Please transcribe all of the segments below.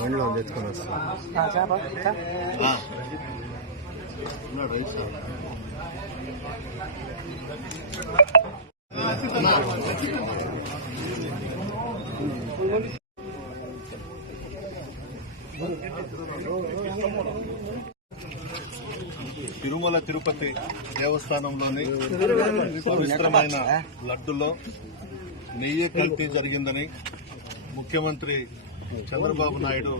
బండిలో తెచ్చుకొని వస్తాను. తిరుమల తిరుపతి దేవస్థానంలోని పవిత్రమైన లడ్డులో నెయ్యి కల్తీ జరిగిందని ముఖ్యమంత్రి చంద్రబాబు నాయుడు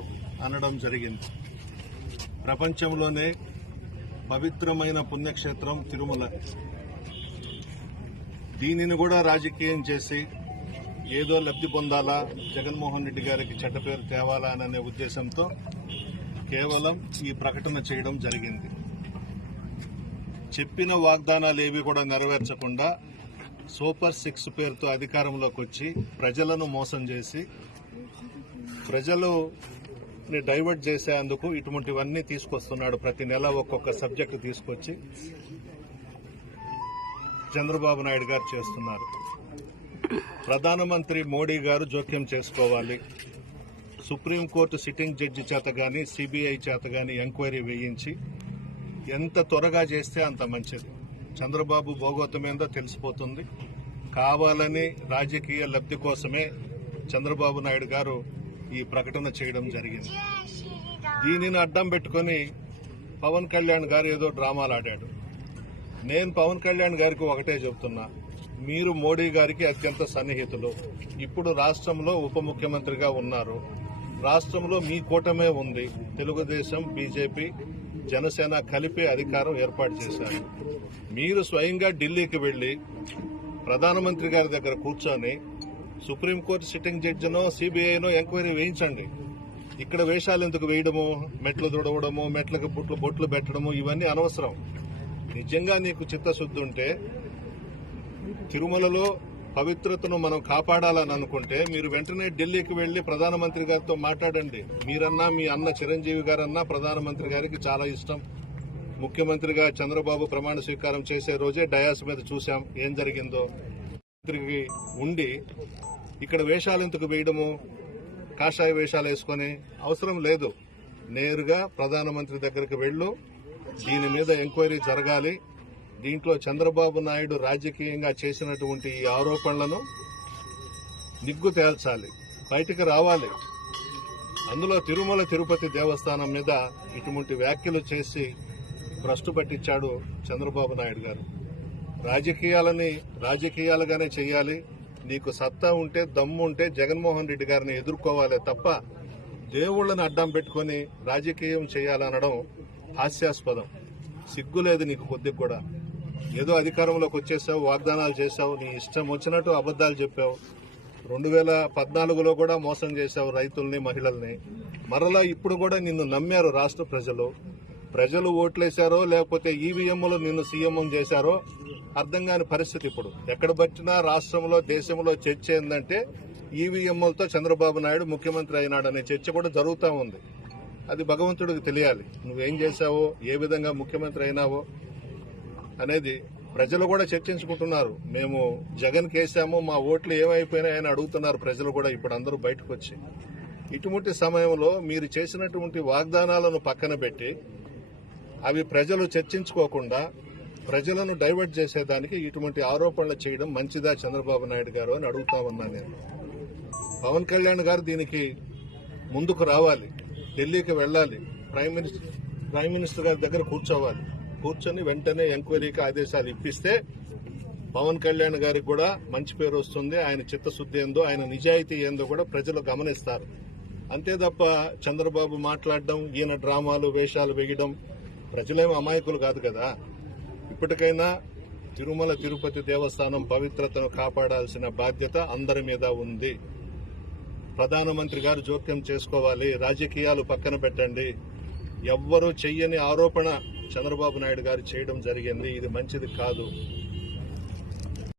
అనడం జరిగింది. ప్రపంచంలోనే పవిత్రమైన పుణ్యక్షేత్రం తిరుమల. దీనిని కూడా రాజకీయం చేసి ఏదో లబ్ధి పొందాలా, జగన్మోహన్ రెడ్డి గారికి చెడ్డ పేరు తేవాలా అనే ఉద్దేశంతో కేవలం ఈ ప్రకటన చేయడం జరిగింది. చెప్పిన వాగ్దానాలు ఏవి కూడా నెరవేర్చకుండా సూపర్ 6 పేరుతో అధికారంలోకి వచ్చి ప్రజలను మోసం చేసి ప్రజలని డైవర్ట్ చేసేందుకు ఇటువంటివన్నీ తీసుకొస్తున్నాడు. ప్రతి నెల ఒక్కొక్క సబ్జెక్టు తీసుకొచ్చి చంద్రబాబు నాయుడు గారు చేస్తున్నారు. ప్రధానమంత్రి మోడీ గారు జోక్యం చేసుకోవాలి. సుప్రీంకోర్టు సిట్టింగ్ జడ్జి చేత గాని, సిబిఐ చేత గాని ఎంక్వైరీ వేయించి ఎంత త్వరగా చేస్తే అంత మంచిది. చంద్రబాబు భోగోతమేందో తెలిసిపోతుంది. కావాలని రాజకీయ లబ్ధి కోసమే చంద్రబాబు నాయుడు గారు ఈ ప్రకటన చేయడం జరిగింది. దీనిని అడ్డం పెట్టుకుని పవన్ కళ్యాణ్ గారు ఏదో డ్రామాలు ఆడాడు. నేను పవన్ కళ్యాణ్ గారికి ఒకటే చెబుతున్నా, మీరు మోడీ గారికి అత్యంత సన్నిహితులు. ఇప్పుడు రాష్ట్రంలో ఉప ముఖ్యమంత్రిగా ఉన్నారు. రాష్ట్రంలో మీ కూటమే ఉంది. తెలుగుదేశం, బీజేపీ, జనసేన కలిపి అధికారం ఏర్పాటు చేశారు. మీరు స్వయంగా ఢిల్లీకి వెళ్లి ప్రధానమంత్రి గారి దగ్గర కూర్చొని సుప్రీంకోర్టు సిట్టింగ్ జడ్జినో, సిబిఐనో ఎంక్వైరీ వేయించండి. ఇక్కడ వేషాలు ఎందుకు వేయడము, మెట్లు తుడవడము, మెట్లకు బొట్లు పెట్టడము, ఇవన్నీ అనవసరం. నిజంగా నీకు చిత్తశుద్ధి ఉంటే తిరుమలలో పవిత్రతను మనం కాపాడాలని అనుకుంటే మీరు వెంటనే ఢిల్లీకి వెళ్లి ప్రధానమంత్రి గారితో మాట్లాడండి. మీరన్నా, మీ అన్న చిరంజీవి గారన్నా ప్రధానమంత్రి గారికి చాలా ఇష్టం. ముఖ్యమంత్రిగా చంద్రబాబు ప్రమాణ స్వీకారం చేసే రోజే డయాస్ మీద చూశాం ఏం జరిగిందో. మంత్రికి ఉండి ఇక్కడ వేషాలు ఎందుకు వేయడము, కాషాయ వేషాలు వేసుకుని అవసరం లేదు. నేరుగా ప్రధానమంత్రి దగ్గరికి వెళ్ళు, దీని మీద ఎంక్వైరీ జరగాలి. దీంట్లో చంద్రబాబు నాయుడు రాజకీయంగా చేసినటువంటి ఈ ఆరోపణలను నిగ్గు తేల్చాలి, బయటికి రావాలి. అందులో తిరుమల తిరుపతి దేవస్థానం మీద ఇటువంటి వ్యాఖ్యలు చేసి భ్రష్టు పట్టించాడు చంద్రబాబు నాయుడు గారు. రాజకీయాలని రాజకీయాలుగానే చేయాలి. నీకు సత్తా ఉంటే, దమ్ము ఉంటే జగన్మోహన్ రెడ్డి గారిని ఎదుర్కోవాలి తప్ప దేవుళ్లను అడ్డం పెట్టుకుని రాజకీయం చేయాలనడం హాస్యాస్పదం. సిగ్గులేదు నీకు కొద్దిగా కూడా. ఏదో అధికారంలోకి వచ్చేసావు, వాగ్దానాలు చేశావు, నీ ఇష్టం వచ్చినట్టు అబద్దాలు చెప్పావు. 2014లో కూడా మోసం చేశావు రైతుల్ని, మహిళల్ని. మరలా ఇప్పుడు కూడా నిన్ను నమ్మారు రాష్ట్ర ప్రజలు ఓట్లేశారో లేకపోతే ఈవీఎంలు నిన్ను సీఎం చేశారో అర్థం కాని పరిస్థితి. ఇప్పుడు ఎక్కడ పట్టినా రాష్ట్రంలో, దేశంలో చర్చ ఏంటంటే ఈవీఎంలతో చంద్రబాబు నాయుడు ముఖ్యమంత్రి అయినాడనే చర్చ కూడా జరుగుతూ ఉంది. అది భగవంతుడికి తెలియాలి. నువ్వేం చేశావో, ఏ విధంగా ముఖ్యమంత్రి అయినావో అనేది ప్రజలు కూడా చర్చించుకుంటున్నారు. మేము జగన్ కేసాము, మా ఓట్లు ఏమైపోయినాయని అడుగుతున్నారు ప్రజలు కూడా ఇప్పుడు అందరూ బయటకు వచ్చి. ఇటువంటి సమయంలో మీరు చేసినటువంటి వాగ్దానాలను పక్కన పెట్టి అవి ప్రజలు చర్చించుకోకుండా ప్రజలను డైవర్ట్ చేసేదానికి ఇటువంటి ఆరోపణలు చేయడం మంచిదా చంద్రబాబు నాయుడు గారు అని అడుగుతా ఉన్నాను నేను. పవన్ కళ్యాణ్ గారు దీనికి ముందుకు రావాలి, ఢిల్లీకి వెళ్లాలి, ప్రైమ్ మినిస్టర్ గారి దగ్గర కూర్చోవాలి. కూర్చొని వెంటనే ఎంక్వైరీకి ఆదేశాలు ఇప్పిస్తే పవన్ కళ్యాణ్ గారికి కూడా మంచి పేరు వస్తుంది. ఆయన చిత్తశుద్ధి ఏందో, ఆయన నిజాయితీ ఏందో కూడా ప్రజలు గమనిస్తారు. అంతే తప్ప చంద్రబాబు మాట్లాడడం, ఈయన డ్రామాలు వేషాలు వేయడం, ప్రజలేం అమాయకులు కాదు కదా. ఇప్పటికైనా తిరుమల తిరుపతి దేవస్థానం పవిత్రతను కాపాడాల్సిన బాధ్యత అందరి మీద ఉంది. ప్రధానమంత్రి గారు జోక్యం చేసుకోవాలి. రాజకీయాలు పక్కన పెట్టండి. ఎవ్వరూ చెయ్యని ఆరోపణ చంద్రబాబు నాయుడు గారు చేయడం జరిగింది. ఇది మంచిది కాదు.